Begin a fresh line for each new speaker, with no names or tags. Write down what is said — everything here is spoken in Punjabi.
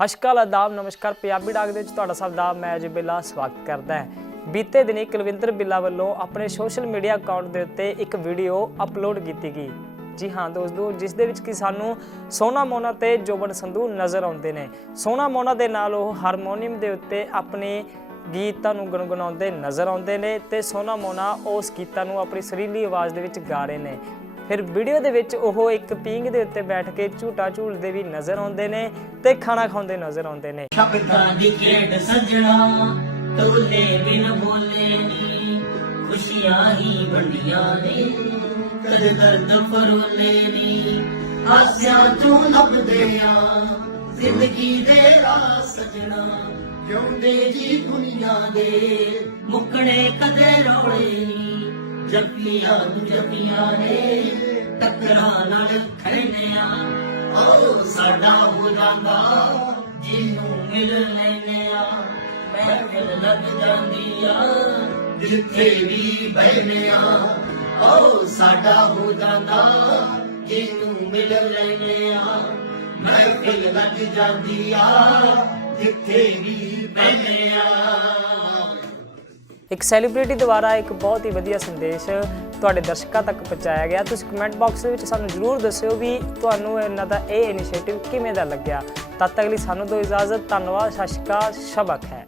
ਅਸ਼ਕਲ ਆਦਾਬ ਨਮਸਕਾਰ। ਪੰਜਾਬੀ ਡਾਕ ਦੇ ਵਿੱਚ ਤੁਹਾਡਾ ਸਭ ਦਾ ਮੈਂ ਅਜੇ ਬਿੱਲਾ ਸਵਾਗਤ ਕਰਦਾ ਹਾਂ। ਬੀਤੇ ਦਿਨੀ ਕੁਲਵਿੰਦਰ ਬਿੱਲਾ ਵੱਲੋਂ ਆਪਣੇ ਸੋਸ਼ਲ ਮੀਡੀਆ ਅਕਾਊਂਟ ਦੇ ਉੱਤੇ ਇੱਕ ਵੀਡੀਓ ਅਪਲੋਡ ਕੀਤੀ ਗਈ। ਜੀ ਹਾਂ ਦੋਸਤੋ, ਜਿਸ ਦੇ ਵਿੱਚ ਕਿ ਸਾਨੂੰ ਸੋਨਾ ਮੋਨਾ ਤੇ ਜੋਬਨ ਸੰਧੂ ਨਜ਼ਰ ਆਉਂਦੇ ਨੇ। ਸੋਨਾ ਮੋਨਾ ਦੇ ਨਾਲ ਉਹ ਹਾਰਮੋਨੀਅਮ ਦੇ ਉੱਤੇ ਆਪਣੇ ਗੀਤਾਂ ਨੂੰ ਗੁੰਗੁਣਾਉਂਦੇ ਨਜ਼ਰ ਆਉਂਦੇ ਨੇ ਤੇ ਸੋਨਾ ਮੋਨਾ ਉਸ ਗੀਤਾਂ ਨੂੰ ਆਪਣੀ ਸਰੀਲੀ ਆਵਾਜ਼ ਦੇ ਵਿੱਚ ਗਾ ਰਹੇ ਨੇ। ਫਿਰ ਵੀਡੀਓ ਦੇ ਵਿੱਚ ਉਹ ਇੱਕ ਪੀਂਗ ਦੇ ਉੱਤੇ ਬੈਠ ਕੇ ਝੂਟਾ ਝੂਲਦੇ ਵੀ ਨਜ਼ਰ ਆਉਂਦੇ ਨੇ ਤੇ ਖਾਣਾ ਖਾਂਦੇ ਨਜ਼ਰ ਆਉਂਦੇ ਨੇ।
ਸ਼ਬਦਾਂ ਦੀ ਖੇਡ ਸਜਣਾ, ਤੋਲੇ ਬਿਨ ਬੋਲੇ ਨੀ, ਖੁਸ਼ੀਆਂ ਹੀ ਵੰਡੀਆਂ ਨੇ, ਕਦ ਦਰਦ ਫਰੋਲੇ ਨੀ, ਹਾਸਿਆਂ ਚੋਂ ਲੱਭਦੇ ਆ, ਜ਼ਿੰਦਗੀ ਦੇ ਰਾਹ ਸਜਣਾ, ਜਿਉਂਦੇ ਜੀ ਦੁਨੀਆ ਦੇ, ਮੁੱਕਣੇ ਕਦੇ ਰੋਲੇ ਨੀ ਜੱਫੀਆਂ ਨੂੰ ਨੇ ਟੱਕਰਾਂ ਨਾਲ ਖੜਨਿਆ ਆਓ ਸਾਡਾ ਹੋ ਜਾਂਦਾ ਜਿਹਨੂੰ ਮਿਲ ਲੈਨੇ ਆ ਲੱਗ ਜਾਂਦੀ ਆ ਜਿੱਥੇ ਵੀ ਬਹਿਨੇ ਆ ਆਓ ਸਾਡਾ ਹੋ ਜਾਂਦਾ ਜਿਹਨੂੰ ਮਿਲ ਲੈਨੇ ਆ। ਲੱਗ ਜਾਂਦੀ ਆ, ਜਿੱਥੇ ਵੀ ਬਹਿਨੇ ਆ।
ਇੱਕ ਸੈਲੀਬ੍ਰਿਟੀ ਦੁਆਰਾ ਇੱਕ ਬਹੁਤ ਹੀ ਵਧੀਆ ਸੰਦੇਸ਼ ਤੁਹਾਡੇ ਦਰਸ਼ਕਾਂ ਤੱਕ ਪਹੁੰਚਾਇਆ ਗਿਆ। ਤੁਸੀਂ ਕਮੈਂਟ ਬਾਕਸ ਦੇ ਵਿੱਚ ਸਾਨੂੰ ਜਰੂਰ ਦੱਸਿਓ ਵੀ ਤੁਹਾਨੂੰ ਇਹਨਾਂ ਦਾ ਇਹ ਇਨੀਸ਼ੀਏਟਿਵ ਕਿਵੇਂ ਦਾ ਲੱਗਿਆ। ਤਦ ਤੱਕ ਲਈ ਸਾਨੂੰ ਦਿਓ ਇਜਾਜ਼ਤ। ਧੰਨਵਾਦ। ਸਤਿ ਸ਼੍ਰੀ ਅਕਾਲ। ਸ਼ਬਕ ਹੈ।